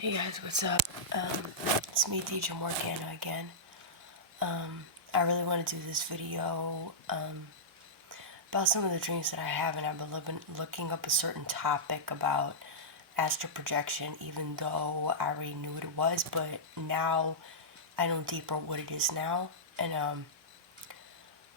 Hey guys, what's up? It's me, DJ Morgana again. I really want to do this video about some of the dreams that I have, and I've been looking up a certain topic about astral projection, even though I already knew what it was, but now I know deeper what it is now. And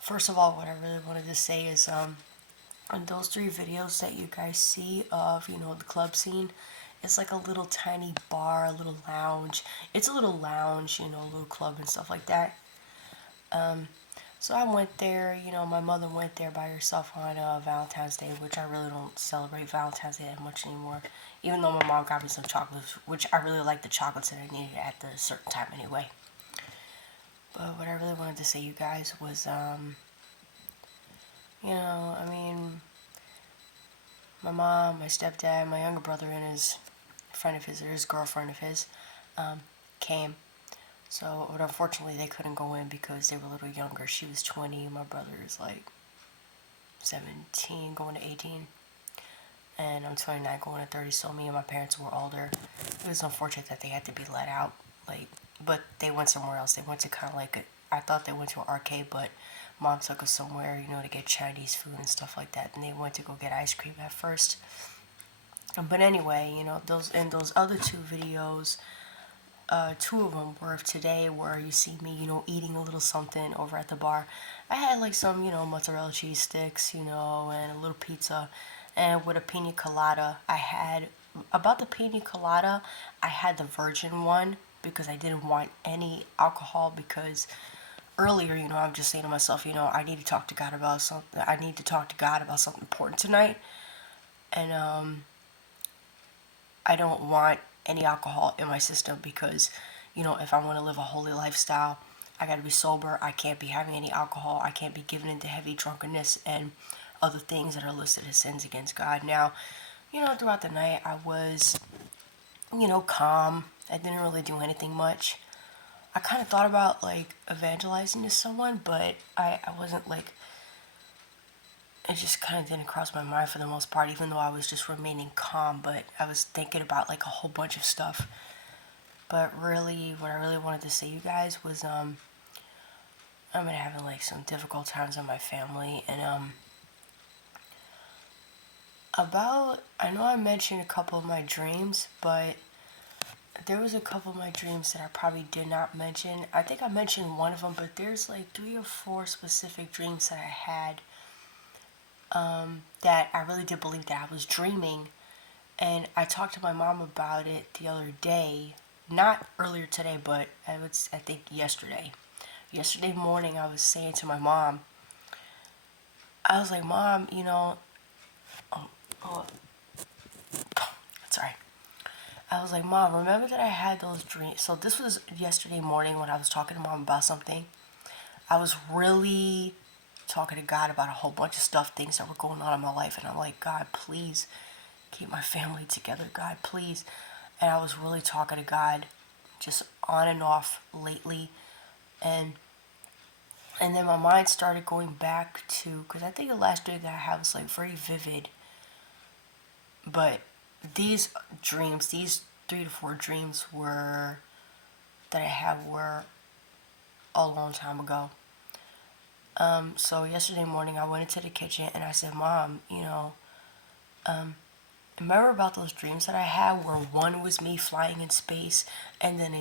first of all, what I really wanted to say is on those 3 videos that you guys see of, the club scene, it's like a little tiny bar, a little lounge. It's a little lounge, a little club and stuff like that. So I went there, my mother went there by herself on Valentine's Day, which I really don't celebrate Valentine's Day that much anymore. Even though my mom got me some chocolates, which I really like the chocolates that I needed at the certain time anyway. But what I really wanted to say, you guys, was, my mom, my stepdad, my younger brother, and his friend of his, or his girlfriend of his, came. So, but unfortunately, they couldn't go in because they were a little younger. She was 20, my brother is like 17, going to 18, and I'm 29, going to 30. So me and my parents were older. It was unfortunate that they had to be let out, but they went somewhere else. They went to kind of like I thought they went to an arcade, but mom took us somewhere, to get Chinese food and stuff like that. And they went to go get ice cream at first. But anyway, those other 2 videos, 2 of them were of today, where you see me, eating a little something over at the bar. I had like some, mozzarella cheese sticks, and a little pizza, and with a pina colada. About the pina colada, I had the virgin one because I didn't want any alcohol, because earlier, I was just saying to myself, I need to talk to God about something. I need to talk to God about something important tonight, and I don't want any alcohol in my system because, if I want to live a holy lifestyle, I got to be sober. I can't be having any alcohol. I can't be given into heavy drunkenness and other things that are listed as sins against God. Now, throughout the night, I was, calm. I didn't really do anything much. I kind of thought about, like, evangelizing to someone, but I wasn't, like, it just kind of didn't cross my mind for the most part, even though I was just remaining calm. But I was thinking about, like, a whole bunch of stuff. But really, what I really wanted to say, you guys, was I've been having, like, some difficult times in my family. And I know I mentioned a couple of my dreams, but there was a couple of my dreams that I probably did not mention. I think I mentioned one of them, but there's like 3 or 4 specific dreams that I had, that I really did believe that I was dreaming. And I talked to my mom about it the other day, not earlier today, but I think yesterday. Yesterday morning, I was saying to my mom, I was like, Mom, oh, sorry. I was like, Mom, remember that I had those dreams? So this was yesterday morning when I was talking to Mom about something. I was really talking to God about a whole bunch of stuff, things that were going on in my life. And I'm like, God, please keep my family together. God, please. And I was really talking to God just on and off lately. And then my mind started going back to, because I think the last dream that I had was like very vivid. But these dreams, these 3 to 4 dreams that I had were a long time ago. So yesterday morning I went into the kitchen and I said, Mom, remember about those dreams that I had where one was me flying in space, and then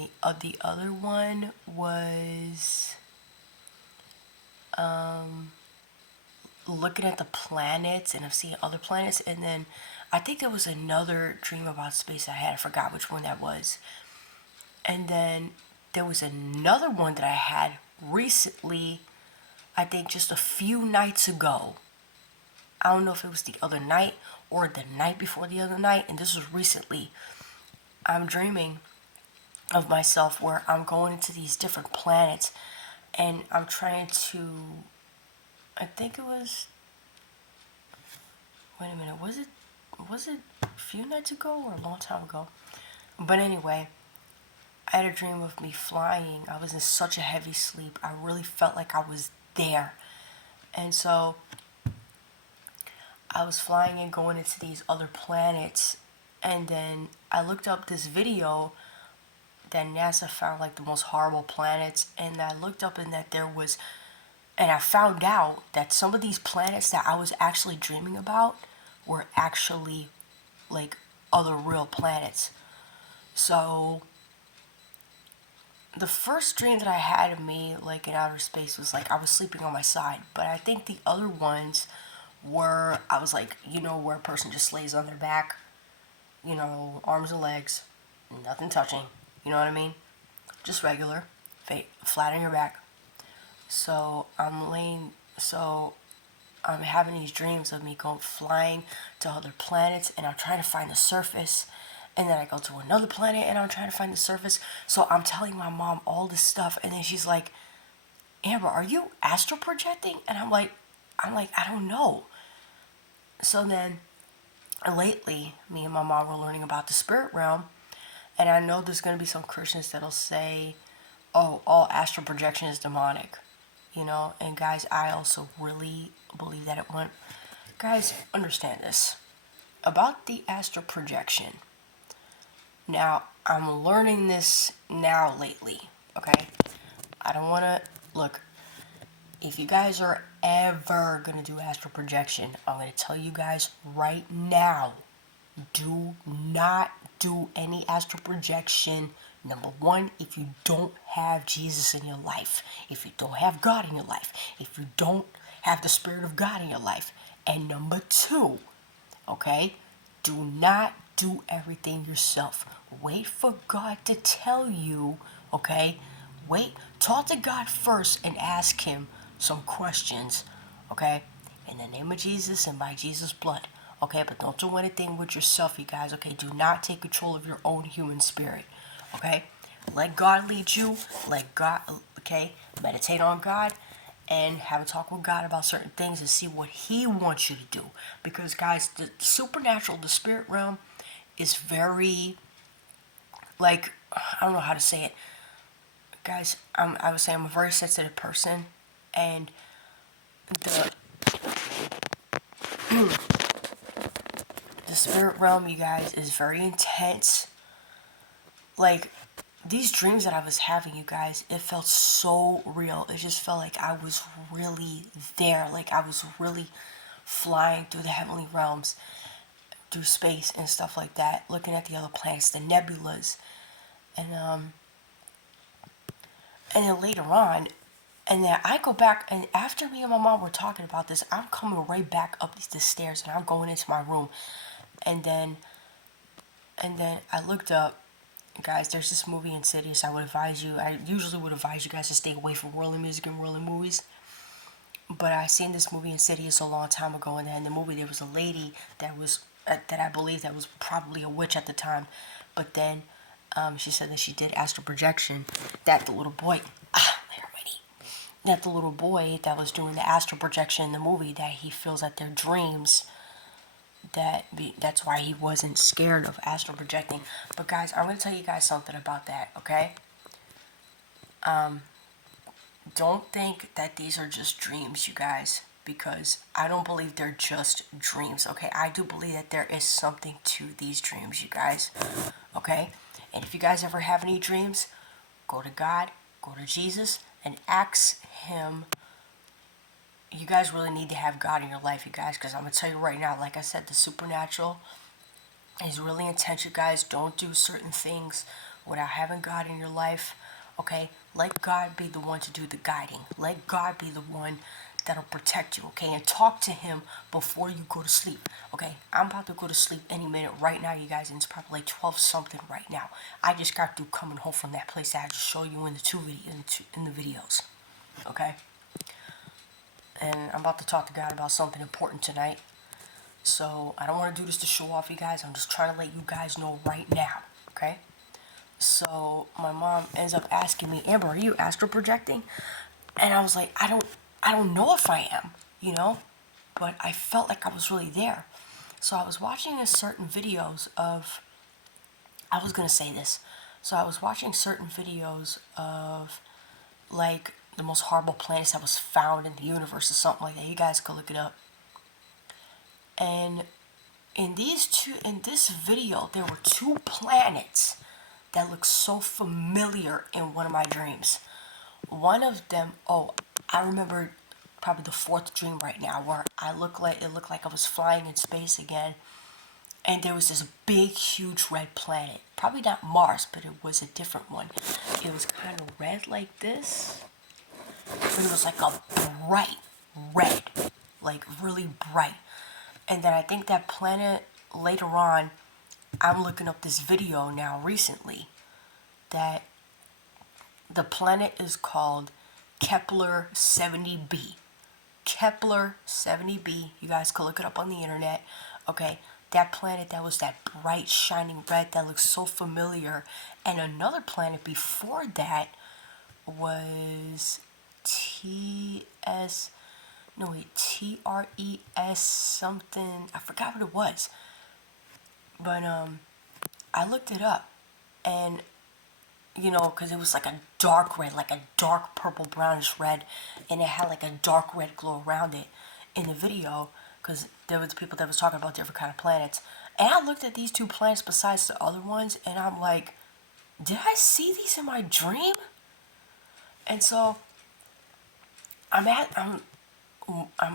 the other one was looking at the planets, and I've seen other planets. And then I think there was another dream about space I had. I forgot which one that was. And then there was another one that I had recently, I think just a few nights ago. I don't know if it was the other night or the night before the other night, and this was recently. I'm dreaming of myself where I'm going into these different planets, and I'm trying to, I think it was, wait a minute, was it a few nights ago or a long time ago? But anyway, I had a dream of me flying. I was in such a heavy sleep. I really felt like I was there. And so I was flying and going into these other planets, And then I looked up this video that NASA found like the most horrible planets, and I looked up and that there was, and I found out that some of these planets that I was actually dreaming about were actually like other real planets. So the first dream that I had of me like in outer space was like I was sleeping on my side, but I think the other ones were I was like, where a person just lays on their back, arms and legs, nothing touching, you know what I mean? Just regular, flat on your back. So I'm having these dreams of me going flying to other planets, and I'm trying to find the surface. And then I go to another planet and I'm trying to find the surface. So I'm telling my mom all this stuff, and then she's like, Amber, are you astral projecting? And I'm like, I don't know. So then lately, me and my mom were learning about the spirit realm, and I know there's going to be some Christians that'll say, oh, all astral projection is demonic, and guys, I also really believe that it won't. Guys, understand this about the astral projection. Now, I'm learning this now lately, okay? I don't want to, look, if you guys are ever going to do astral projection, I'm going to tell you guys right now, do not do any astral projection. Number one, if you don't have Jesus in your life, if you don't have God in your life, if you don't have the Spirit of God in your life. And number two, okay, do not do everything yourself. Wait for God to tell you, okay? Wait, talk to God first and ask Him some questions, okay? In the name of Jesus and by Jesus' blood, okay? But don't do anything with yourself, you guys, okay? Do not take control of your own human spirit, okay? Let God lead you. Let God, okay? Meditate on God and have a talk with God about certain things and see what He wants you to do. Because, guys, the supernatural, the spirit realm is very, like, I don't know how to say it. Guys, I would say I'm a very sensitive person, and the the spirit realm, you guys, is very intense. Like, these dreams that I was having, you guys, it felt so real. It just felt like I was really there. Like, I was really flying through the heavenly realms, through space and stuff like that, looking at the other planets, the nebulas, and then later on, and then I go back, and after me and my mom were talking about this, I'm coming right back up the stairs, and I'm going into my room, and then I looked up. Guys, there's this movie Insidious. I usually would advise you guys to stay away from worldly music and worldly movies. But I seen this movie Insidious a long time ago, and in the movie there was a lady that I believe that was probably a witch at the time. But then she said that she did astral projection. That the little boy, that the little boy that was doing the astral projection in the movie, that he feels that their dreams, that's why he wasn't scared of astral projecting. But guys, I'm going to tell you guys something about that, okay? Don't think that these are just dreams, you guys, because I don't believe they're just dreams, okay? I do believe that there is something to these dreams, you guys, okay? And if you guys ever have any dreams, go to God, go to Jesus, and ask Him. You guys really need to have God in your life, you guys, because I'm going to tell you right now, like I said, the supernatural is really intense, you guys. Don't do certain things without having God in your life, okay? Let God be the one to do the guiding. Let God be the one that'll protect you, okay? And talk to Him before you go to sleep, okay? I'm about to go to sleep any minute right now, you guys, and it's probably like 12 something right now. I just got through coming home from that place that I just showed you in the videos, okay? And I'm about to talk to God about something important tonight. So I don't want to do this to show off, you guys. I'm just trying to let you guys know right now, okay? So my mom ends up asking me, Amber, are you astral projecting? And I was like, I don't know if I am, but I felt like I was really there. So I was watching certain videos of, I was gonna say this. So I was watching certain videos of like the most horrible planets that was found in the universe or something like that. You guys could look it up. And in this video, there were two planets that looked so familiar in one of my dreams. One of them, oh, I remember probably the fourth dream right now, where it looked like I was flying in space again, and there was this big, huge red planet. Probably not Mars, but it was a different one. It was kind of red like this, but it was like a bright red, like really bright. And then I think that planet later on, I'm looking up this video now recently, that the planet is called Kepler 70b. Kepler 70b. You guys can look it up on the internet. Okay, that planet that was that bright shining red that looks so familiar. And another planet before that was TS, no wait, TRES something. I forgot what it was. But I looked it up, and because it was like a dark red, like a dark purple brownish red, and it had like a dark red glow around it in the video, because there was people that was talking about different kind of planets. And I looked at these two planets besides the other ones, and I'm like, did I see these in my dream? And so I'm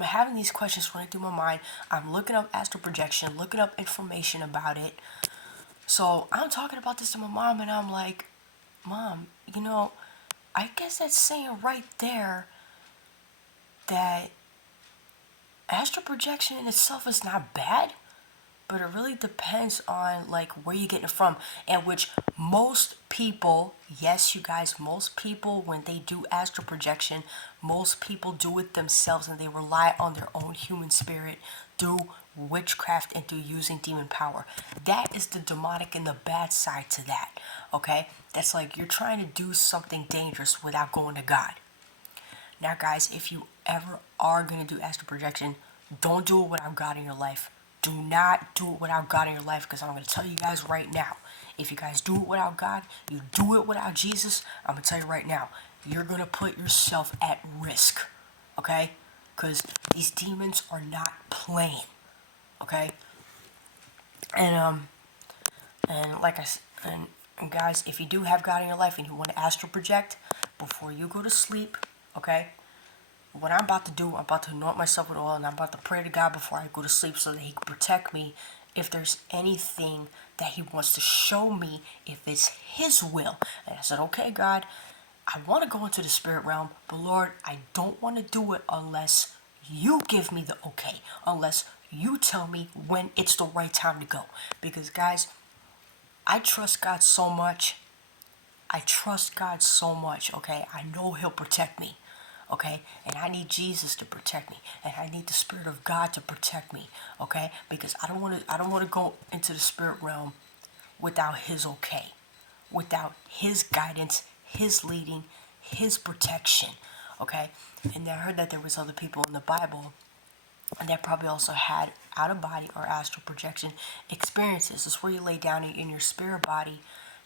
having these questions running through my mind. I'm looking up astral projection, looking up information about it. So I'm talking about this to my mom, and I'm like, Mom, I guess that's saying right there that astral projection in itself is not bad, but it really depends on like where you get it from, and which most people, yes you guys, most people when they do astral projection, most people do it themselves and they rely on their own human spirit through witchcraft and through using demon power. That is the demonic and the bad side to that. Okay, that's like you're trying to do something dangerous without going to God. Now guys, if you ever are going to do astral projection, don't do it without God in your life. Do not do it without God in your life, because I'm going to tell you guys right now, if you guys do it without God, you do it without Jesus, I'm going to tell you right now, you're going to put yourself at risk, okay? Because these demons are not playing, okay? And like I said, and guys, if you do have God in your life and you want to astral project, before you go to sleep, okay? What I'm about to do, I'm about to anoint myself with oil, and I'm about to pray to God before I go to sleep so that He can protect me if there's anything that He wants to show me, if it's His will. And I said, okay, God, I want to go into the spirit realm, but Lord, I don't want to do it unless you give me the okay, unless you tell me when it's the right time to go. Because guys, I trust God so much. I trust God so much, okay? I know He'll protect me. Okay, and I need Jesus to protect me, and I need the Spirit of God to protect me, okay, because I don't want to go into the spirit realm without His okay, without His guidance, His leading, His protection, okay. And I heard that there was other people in the Bible and that probably also had out of body or astral projection experiences. It's where you lay down in your spirit body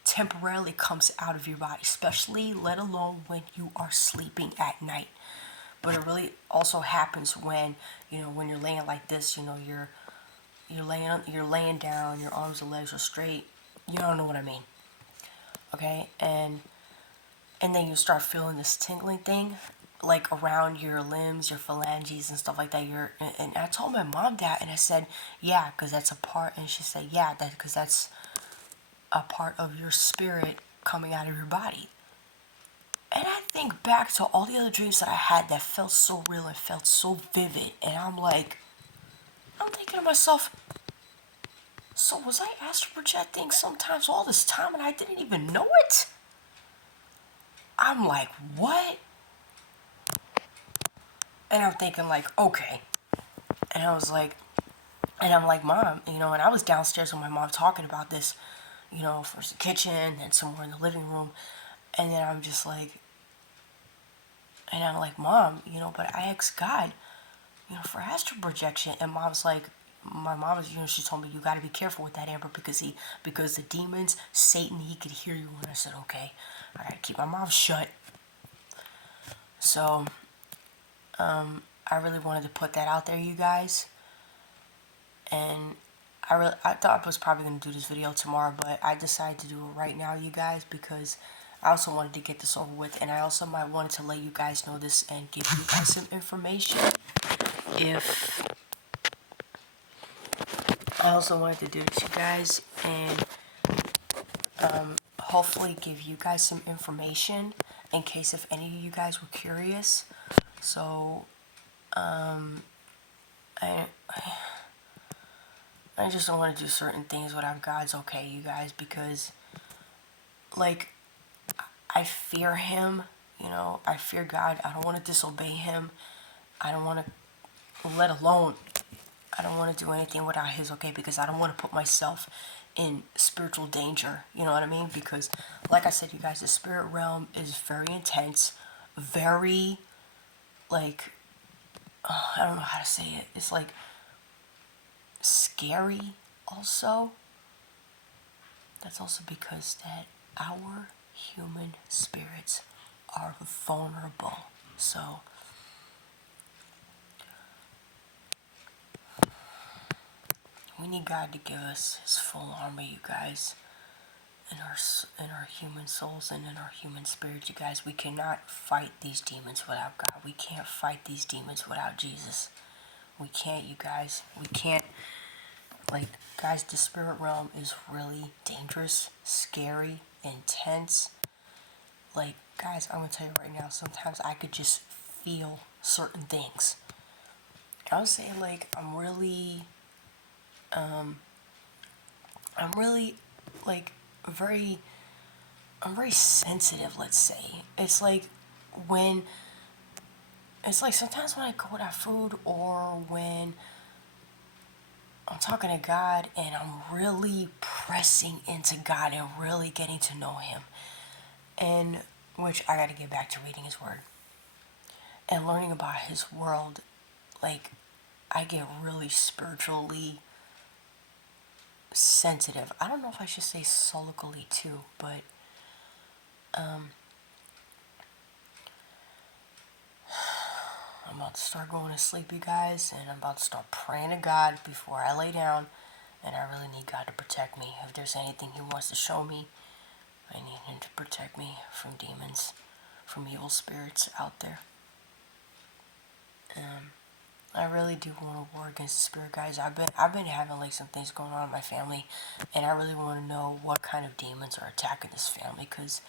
temporarily comes out of your body, especially let alone when you are sleeping at night. But it really also happens when when you're laying like this. You're laying down, your arms and legs are straight. You don't know what I mean, okay? And then you start feeling this tingling thing, like around your limbs, your phalanges and stuff like that. And I told my mom that, and I said, yeah, because that's a part. And she said, yeah, because that's a part of your spirit coming out of your body. And I think back to all the other dreams that I had that felt so real and felt so vivid. And I'm thinking to myself, so was I astral projecting sometimes all this time and I didn't even know it? I'm like, what? And I'm thinking like, okay. And I was like, and I'm like, Mom, and I was downstairs with my mom talking about this, first the kitchen and somewhere in the living room. And then I'm just like, and I'm like, Mom, but I asked God, for astral projection. And my mom was, she told me, you got to be careful with that, Amber, because the demons, Satan, he could hear you. And I said, okay, I got to keep my mouth shut. So, I really wanted to put that out there, you guys. And I thought I was probably going to do this video tomorrow, but I decided to do it right now, you guys, because I also wanted to get this over with, and I also might want to let you guys know this and give you guys some information. If I also wanted to do this, you guys, and hopefully give you guys some information in case if any of you guys were curious. So, I just don't want to do certain things without God's okay, you guys, because, like, I fear Him, you know, I fear God. I don't want to disobey Him. I don't want to, let alone, I don't want to do anything without His okay, because I don't want to put myself in spiritual danger, you know what I mean? Because, like I said, you guys, the spirit realm is very intense, very, like, I don't know how to say it. It's like scary also. That's also because that our human spirits are vulnerable. So we need God to give us His full armor, you guys, in our human souls and in our human spirits, you guys. We cannot fight these demons without God. We can't fight these demons without Jesus. We can't, you guys. We can't. Like, guys, the spirit realm is really dangerous, scary, intense. Like, guys, I'm gonna tell you right now, sometimes I could just feel certain things. I would say, like, I'm really, like, I'm very sensitive, let's say. When, it's like sometimes when I go without food, or when I'm talking to God and I'm really pressing into God and really getting to know Him. And which I gotta get back to reading His Word and learning about His world. Like, I get really spiritually sensitive. I don't know if I should say solically too, but I'm about to start going to sleep, you guys, and I'm about to start praying to God before I lay down. And I really need God to protect me. If there's anything He wants to show me, I need Him to protect me from demons, from evil spirits out there. I really do want to war against the spirit, guys. I've been having like some things going on in my family, and I really want to know what kind of demons are attacking this family, because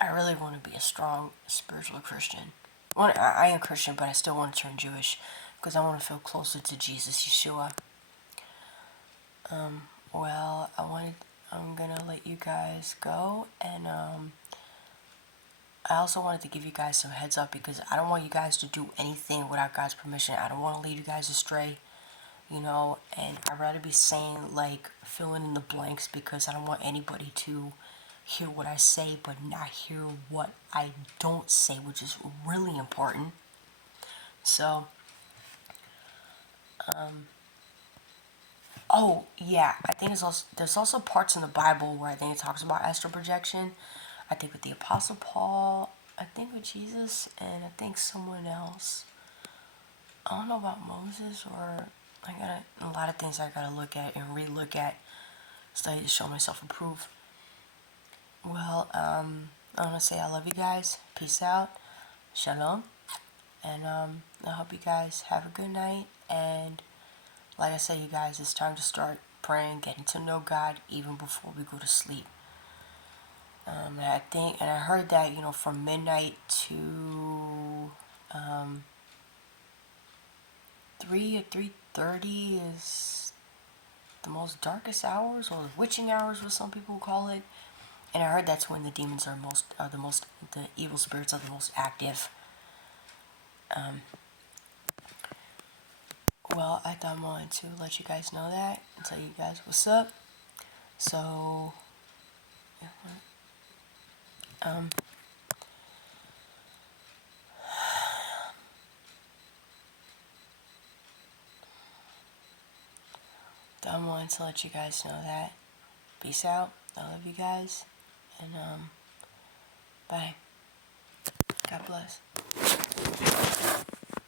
I really want to be a strong spiritual Christian. I am Christian, but I still want to turn Jewish because I want to feel closer to Jesus, Yeshua. Well, I'm gonna let you guys go, and I also wanted to give you guys some heads up, because I don't want you guys to do anything without God's permission. I don't want to lead you guys astray, you know, and I'd rather be saying, like, filling in the blanks, because I don't want anybody to hear what I say but not hear what I don't say, which is really important. So, oh yeah, I think there's also parts in the Bible where I think it talks about astral projection. I think with the Apostle Paul, I think with Jesus, and I think someone else. I don't know about Moses, or I got a lot of things I gotta look at and re-look at, study to show myself approved. Well, I want to say I love you guys. Peace out. Shalom. And I hope you guys have a good night. And like I said, you guys, it's time to start praying, getting to know God even before we go to sleep. And I heard that, you know, from midnight to 3 or 3:30 is the most darkest hours, or the witching hours, what some people call it. And I heard that's when the demons are the evil spirits are the most active. Well, I thought I wanted to let you guys know that and tell you guys what's up. So, um, I wanted to let you guys know that. Peace out. I love you guys. And, bye. God bless.